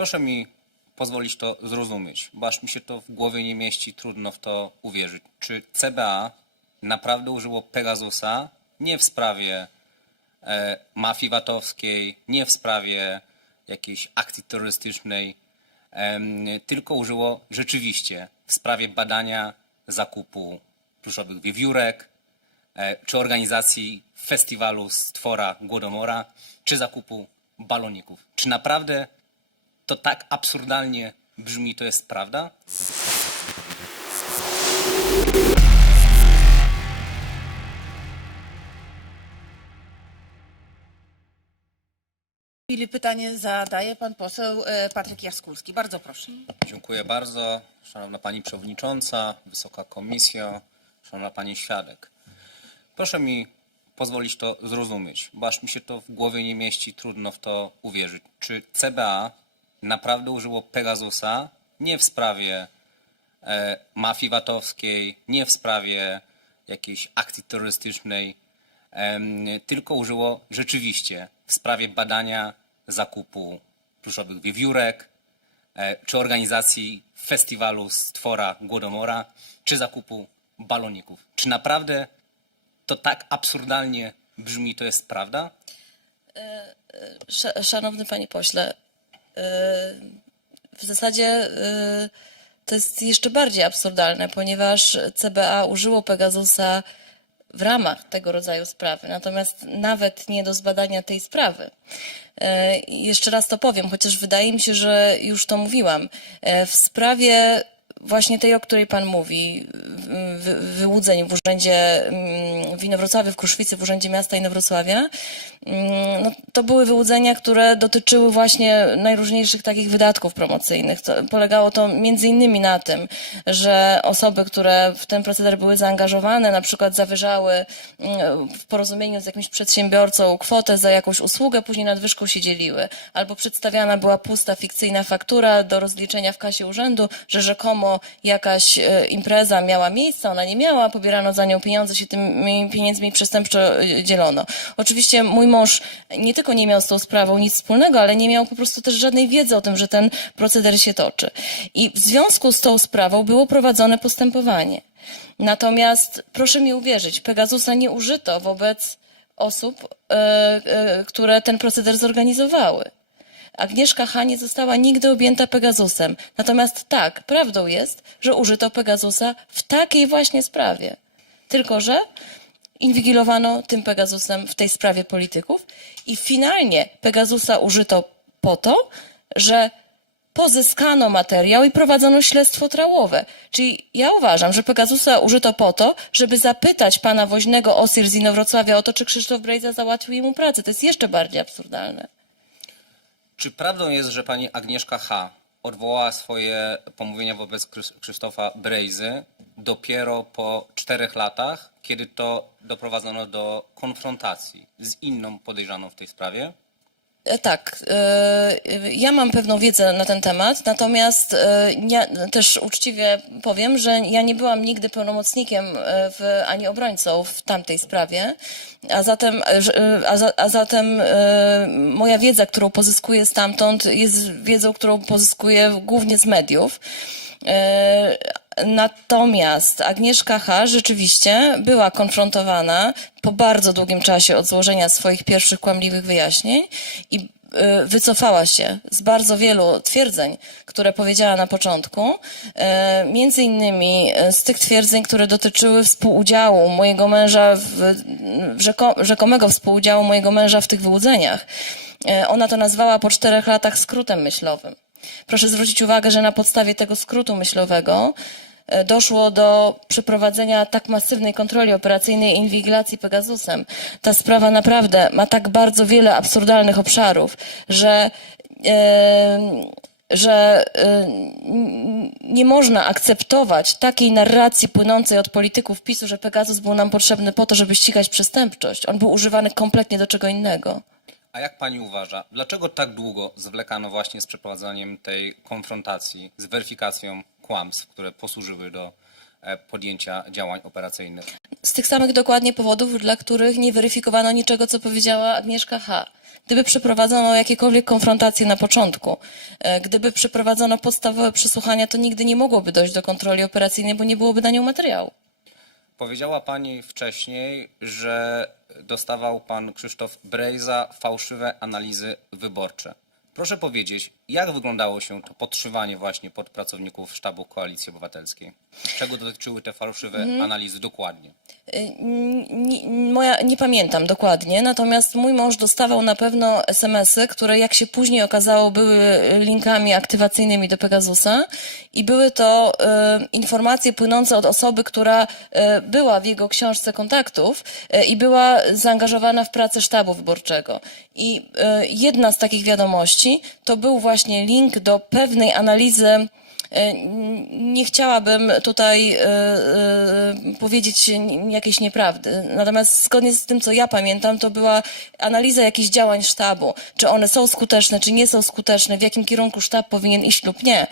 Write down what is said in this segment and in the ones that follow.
Proszę mi pozwolić to zrozumieć, bo aż mi się to w głowie nie mieści, trudno w to uwierzyć. Czy CBA naprawdę użyło Pegasusa nie w sprawie e, mafii VAT-owskiej, nie w sprawie jakiejś akcji terrorystycznej, em, tylko użyło rzeczywiście w sprawie badania zakupu pluszowych wiewiórek, e, czy organizacji festiwalu Stwora Głodomora, czy zakupu baloników. Czy naprawdę to tak absurdalnie brzmi, to jest prawda? Chwili pytanie zadaje pan poseł e, Patryk Jaskulski. Bardzo proszę. Dziękuję bardzo. Szanowna Pani Przewodnicząca, Wysoka Komisjo, Szanowna Pani Świadek. Proszę mi pozwolić to zrozumieć, bo aż mi się to w głowie nie mieści, trudno w to uwierzyć. Czy CBA naprawdę użyło Pegasusa nie w sprawie e, mafii VAT-owskiej, nie w sprawie jakiejś akcji terrorystycznej, em, tylko użyło rzeczywiście w sprawie badania zakupu pluszowych wiewiórek, e, czy organizacji festiwalu Stwora Głodomora, czy zakupu baloników. Czy naprawdę to tak absurdalnie brzmi, to jest prawda? Sz- Szanowny panie pośle, w zasadzie yy, to jest jeszcze bardziej absurdalne, ponieważ CBA użyło Pegasusa w ramach tego rodzaju sprawy, natomiast nawet nie do zbadania tej sprawy. Yy, Jeszcze raz to powiem, chociaż wydaje mi się, że już to mówiłam. W sprawie właśnie tej, o której Pan mówi, wy- wyłudzeń w urzędzie mm, w Inowrocławiu, w Kruszwicy, w Urzędzie Miasta Inowrocławia, mm, no, to były wyłudzenia, które dotyczyły właśnie najróżniejszych takich wydatków promocyjnych. To, polegało to między innymi na tym, że osoby, które w ten proceder były zaangażowane, na przykład zawyżały mm, w porozumieniu z jakimś przedsiębiorcą kwotę za jakąś usługę, później nadwyżką się dzieliły. Albo przedstawiana była pusta, fikcyjna faktura do rozliczenia w kasie urzędu, że rzekomo jakaś e, impreza miała miejsce, ona nie miała, pobierano za nią pieniądze, się tymi pieniędzmi przestępczo e, dzielono. Oczywiście mój mąż nie tylko nie miał z tą sprawą nic wspólnego, ale nie miał po prostu też żadnej wiedzy o tym, że ten proceder się toczy. I w związku z tą sprawą było prowadzone postępowanie. Natomiast proszę mi uwierzyć, Pegasusa nie użyto wobec osób, e, które ten proceder zorganizowały. Agnieszka H. nie została nigdy objęta Pegasusem. Natomiast tak, prawdą jest, że użyto Pegasusa w takiej właśnie sprawie. Tylko, że inwigilowano tym Pegasusem w tej sprawie polityków i finalnie Pegasusa użyto po to, że pozyskano materiał i prowadzono śledztwo trałowe. Czyli ja uważam, że Pegasusa użyto po to, żeby zapytać pana woźnego Osir z Inowrocławia o to, czy Krzysztof Brejza załatwił mu pracę. To jest jeszcze bardziej absurdalne. Czy prawdą jest, że pani Agnieszka H. odwołała swoje pomówienia wobec Krzysztofa Brejzy dopiero po czterech latach, kiedy to doprowadzono do konfrontacji z inną podejrzaną w tej sprawie? E, Tak, e, ja mam pewną wiedzę na ten temat, natomiast e, ja też uczciwie powiem, że ja nie byłam nigdy pełnomocnikiem w, ani obrońcą w tamtej sprawie, a zatem, a, za, a zatem moja wiedza, którą pozyskuję stamtąd, jest wiedzą, którą pozyskuję głównie z mediów. Natomiast Agnieszka H. rzeczywiście była konfrontowana po bardzo długim czasie od złożenia swoich pierwszych kłamliwych wyjaśnień i e, wycofała się z bardzo wielu twierdzeń, które powiedziała na początku, e, między innymi e, z tych twierdzeń, które dotyczyły współudziału mojego męża, w, rzeko, rzekomego współudziału mojego męża w tych wyłudzeniach. Ona to nazwała po czterech latach skrótem myślowym. Proszę zwrócić uwagę, że na podstawie tego skrótu myślowego doszło do przeprowadzenia tak masywnej kontroli operacyjnej i inwigilacji Pegasusem. Ta sprawa naprawdę ma tak bardzo wiele absurdalnych obszarów, że e, że e, nie można akceptować takiej narracji płynącej od polityków PiSu, że Pegasus był nam potrzebny po to, żeby ścigać przestępczość. On był używany kompletnie do czego innego. A jak pani uważa, dlaczego tak długo zwlekano właśnie z przeprowadzaniem tej konfrontacji, z weryfikacją kłamstw, które posłużyły do e, podjęcia działań operacyjnych. z tych samych dokładnie powodów, dla których nie weryfikowano niczego, co powiedziała Agnieszka H. Gdyby przeprowadzono jakiekolwiek konfrontacje na początku, e, gdyby przeprowadzono podstawowe przesłuchania, to nigdy nie mogłoby dojść do kontroli operacyjnej, bo nie byłoby na nią materiału. Powiedziała pani wcześniej, że dostawał pan Krzysztof Brejza fałszywe analizy wyborcze. Proszę powiedzieć, jak wyglądało się to podszywanie właśnie pod pracowników sztabu Koalicji Obywatelskiej? Czego dotyczyły te fałszywe analizy dokładnie? Nie, moja, nie pamiętam dokładnie, natomiast mój mąż dostawał na pewno SMS-y, które jak się później okazało były linkami aktywacyjnymi do Pegasusa i były to e, informacje płynące od osoby, która e, była w jego książce kontaktów e, i była zaangażowana w pracę sztabu wyborczego. I e, jedna z takich wiadomości to był właśnie link do pewnej analizy E, Nie chciałabym tutaj e, e, powiedzieć jakiejś nieprawdy. Natomiast zgodnie z tym, co ja pamiętam, to była analiza jakichś działań sztabu. Czy one są skuteczne, czy nie są skuteczne, w jakim kierunku sztab powinien iść lub nie.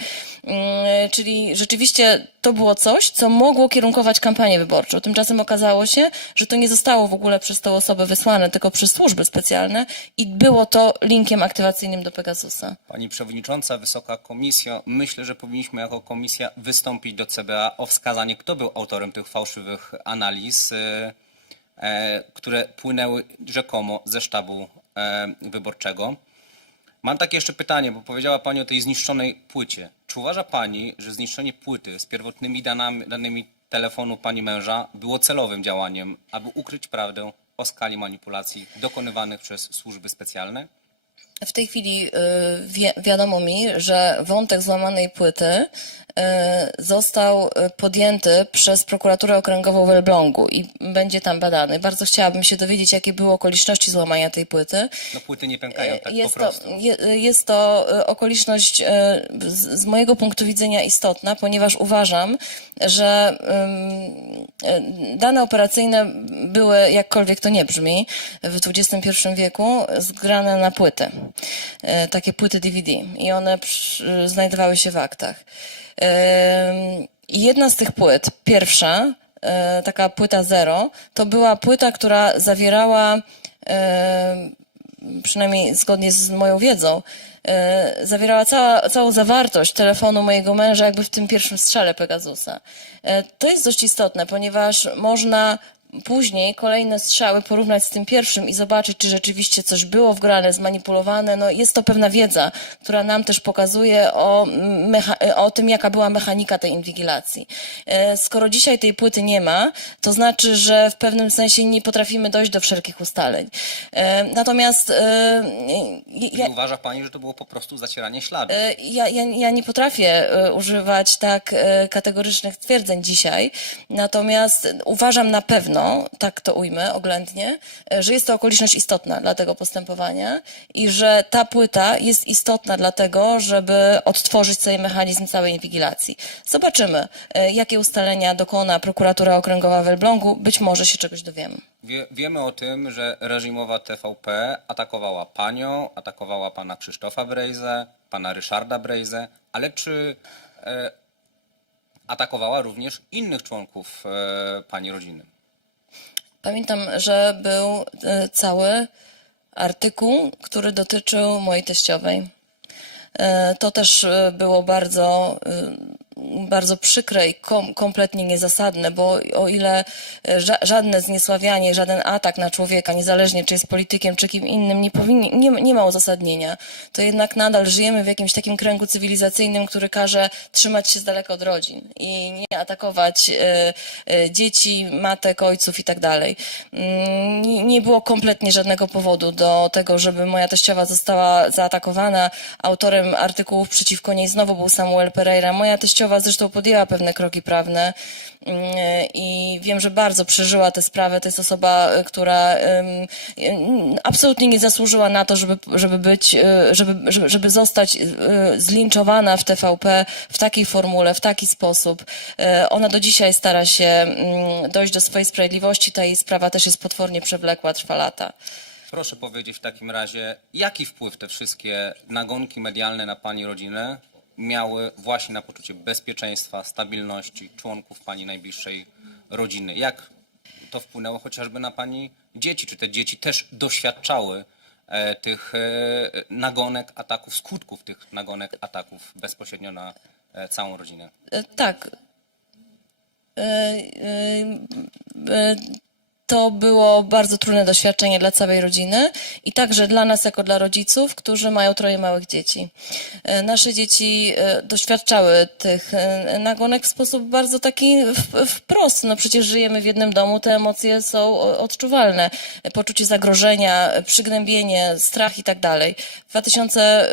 Mm, Czyli rzeczywiście to było coś, co mogło kierunkować kampanię wyborczą. Tymczasem okazało się, że to nie zostało w ogóle przez tę osobę wysłane, tylko przez służby specjalne i było to linkiem aktywacyjnym do Pegasusa. Pani Przewodnicząca, Wysoka Komisjo, myślę, że powinniśmy jako komisja wystąpić do CBA o wskazanie, kto był autorem tych fałszywych analiz, e, e, które płynęły rzekomo ze sztabu e, wyborczego. Mam takie jeszcze pytanie, bo powiedziała Pani o tej zniszczonej płycie. Czy uważa Pani, że zniszczenie płyty z pierwotnymi danami, danymi telefonu Pani męża było celowym działaniem, aby ukryć prawdę o skali manipulacji dokonywanych przez służby specjalne? W tej chwili y, wie, wiadomo mi, że wątek złamanej płyty został y, podjęty przez prokuraturę okręgową w Elblągu i będzie tam badany. Bardzo chciałabym się dowiedzieć, jakie były okoliczności złamania tej płyty. No płyty nie pękają tak jest, po to, prostu. je, jest to y, okoliczność y, z, z mojego punktu widzenia istotna, ponieważ uważam, że y, dane operacyjne były, jakkolwiek to nie brzmi, w XXI wieku zgrane na płyty. Y, Takie płyty DVD i one przy, znajdowały się w aktach. Jedna z tych płyt, pierwsza, y, taka płyta zero, to była płyta, która zawierała y, przynajmniej zgodnie z moją wiedzą, e, zawierała cała, całą zawartość telefonu mojego męża jakby w tym pierwszym strzale Pegasusa. E, To jest dość istotne, ponieważ można później kolejne strzały porównać z tym pierwszym i zobaczyć, czy rzeczywiście coś było wgrane, zmanipulowane. No jest to pewna wiedza, która nam też pokazuje o, o tym, jaka była mechanika tej inwigilacji. E, Skoro dzisiaj tej płyty nie ma, to znaczy, że w pewnym sensie nie potrafimy dojść do wszelkich ustaleń. E, Natomiast e, ja, uważa Pani, że to było po prostu zacieranie śladu? E, Ja, ja, ja nie potrafię używać tak kategorycznych twierdzeń dzisiaj, natomiast uważam na pewno, tak to ujmę oględnie, e, że jest to okoliczność istotna dla tego postępowania i że ta płyta jest istotna dlatego, żeby odtworzyć sobie mechanizm całej inwigilacji. Zobaczymy, e, jakie ustalenia dokona prokuratura okręgowa w Elblągu. Być może się czegoś dowiemy. Wie, wiemy o tym, że reżimowa TVP atakowała panią, atakowała pana Krzysztofa Brejzę, pana Ryszarda Brejzę, ale czy e, atakowała również innych członków e, pani rodziny? Pamiętam, że był e, cały artykuł, który dotyczył mojej teściowej. E, To też e, było bardzo, bardzo przykre i kom, kompletnie niezasadne, bo o ile e, ża żadne zniesławianie, żaden atak na człowieka, niezależnie czy jest politykiem, czy kim innym, nie, powinni, nie, nie ma uzasadnienia, to jednak nadal żyjemy w jakimś takim kręgu cywilizacyjnym, który każe trzymać się z daleka od rodzin i nie atakować e, e, dzieci, matek, ojców i tak dalej. Mm, nie było kompletnie żadnego powodu do tego, żeby moja teściowa została zaatakowana. Autorem artykułów przeciwko niej znowu był Samuel Pereira. Moja teściowa zresztą podjęła pewne kroki prawne mm, i wiem, że bardzo przeżyła tę sprawę. To jest osoba, y, która y, absolutnie nie zasłużyła na to, żeby, żeby być, y, żeby, żeby, zostać zlinczowana w TVP w takiej formule, w taki sposób. Ona do dzisiaj stara się mm, dojść do swojej sprawiedliwości. Ta jej sprawa też jest potwornie przewlekła, trwa lata. Proszę powiedzieć w takim razie, jaki wpływ te wszystkie nagonki medialne na pani rodzinę miały właśnie na poczucie bezpieczeństwa, stabilności członków pani najbliższej rodziny. Jak to wpłynęło chociażby na pani dzieci? Czy te dzieci też doświadczały e, tych e, nagonek, ataków, skutków tych nagonek, ataków bezpośrednio na e, całą rodzinę? Tak. To było bardzo trudne doświadczenie dla całej rodziny i także dla nas, jako dla rodziców, którzy mają troje małych dzieci. E, Nasze dzieci e, doświadczały tych e, nagonek w sposób bardzo taki wprost. No przecież żyjemy w jednym domu, te emocje są odczuwalne. Poczucie zagrożenia, przygnębienie, strach i tak dalej. W 2000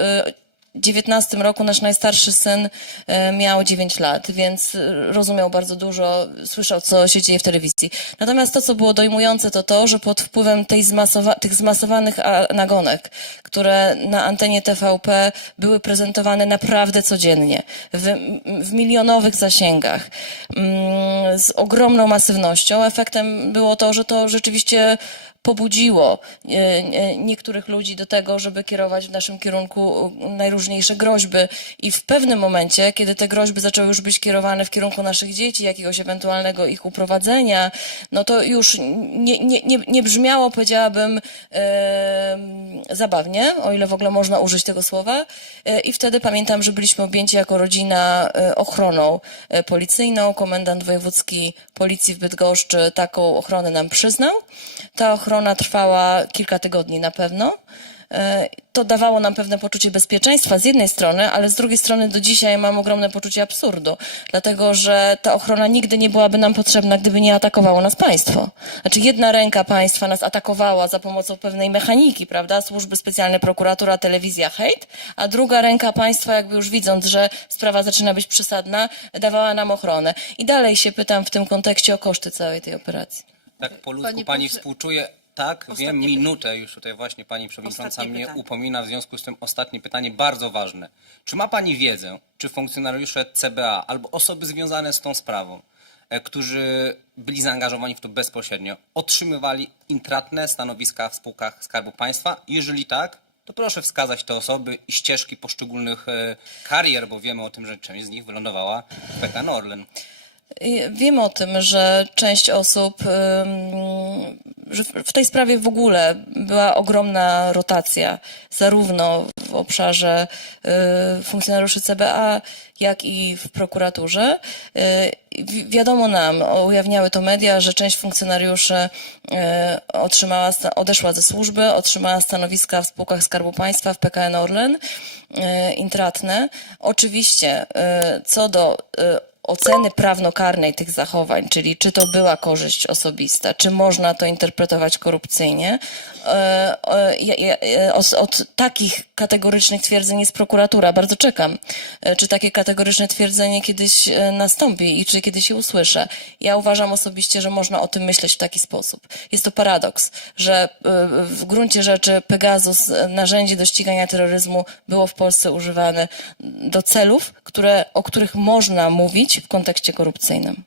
19 roku nasz najstarszy syn e, miał 9 lat, więc rozumiał bardzo dużo, słyszał, co się dzieje w telewizji. Natomiast to, co było dojmujące, to to, że pod wpływem tej zmasowa- tych zmasowanych nagonek, które na antenie TVP były prezentowane naprawdę codziennie, w, w milionowych zasięgach, mm, z ogromną masywnością, efektem było to, że to rzeczywiście pobudziło e, e, niektórych ludzi do tego, żeby kierować w naszym kierunku najróżniejsze groźby. I w pewnym momencie, kiedy te groźby zaczęły już być kierowane w kierunku naszych dzieci, jakiegoś ewentualnego ich uprowadzenia, no to już nie, nie, nie, nie brzmiało, powiedziałabym, e, zabawnie, o ile w ogóle można użyć tego słowa. E, I wtedy pamiętam, że byliśmy objęci jako rodzina e, ochroną e, policyjną. Komendant wojewódzki policji w Bydgoszczy taką ochronę nam przyznał. Ta ochrona trwała kilka tygodni na pewno. E, To dawało nam pewne poczucie bezpieczeństwa z jednej strony, ale z drugiej strony do dzisiaj mam ogromne poczucie absurdu, dlatego że ta ochrona nigdy nie byłaby nam potrzebna, gdyby nie atakowało nas państwo. Znaczy jedna ręka państwa nas atakowała za pomocą pewnej mechaniki, prawda? Służby specjalne, prokuratura, telewizja, hejt, a druga ręka państwa, jakby już widząc, że sprawa zaczyna być przesadna, dawała nam ochronę. I dalej się pytam w tym kontekście o koszty całej tej operacji. Tak po ludzku pani pośle- współczuje. Tak, wiem, Ostatnie minutę już tutaj właśnie pani przewodnicząca Ostatnie mnie pytanie. upomina, w związku z tym ostatnie pytanie bardzo ważne. Czy ma pani wiedzę, czy funkcjonariusze CBA albo osoby związane z tą sprawą, e, którzy byli zaangażowani w to bezpośrednio, otrzymywali intratne stanowiska w spółkach Skarbu Państwa? Jeżeli tak, to proszę wskazać te osoby i ścieżki poszczególnych e, karier, bo wiemy o tym, że część z nich wylądowała w PKN Orlen. Wiem o tym, że część osób, że w- tej sprawie w ogóle była ogromna rotacja, zarówno w obszarze y, funkcjonariuszy CBA, jak i w prokuraturze. Y, wi- Wiadomo nam, ujawniały to media, że część funkcjonariuszy y, otrzymała, odeszła ze służby, otrzymała stanowiska w spółkach Skarbu Państwa, w PKN Orlen, intratne. Oczywiście, co do oceny prawnokarnej tych zachowań, czyli czy to była korzyść osobista, czy można to interpretować korupcyjnie, e, e, e, od takich kategorycznych twierdzeń jest prokuratura. Bardzo czekam, czy takie kategoryczne twierdzenie kiedyś nastąpi i czy kiedyś je usłyszę. Ja uważam osobiście, że można o tym myśleć w taki sposób. Jest to paradoks, że w gruncie rzeczy Pegasus, narzędzie do ścigania terroryzmu, było w Polsce używane do celów, które, o których można mówić w kontekście korupcyjnym.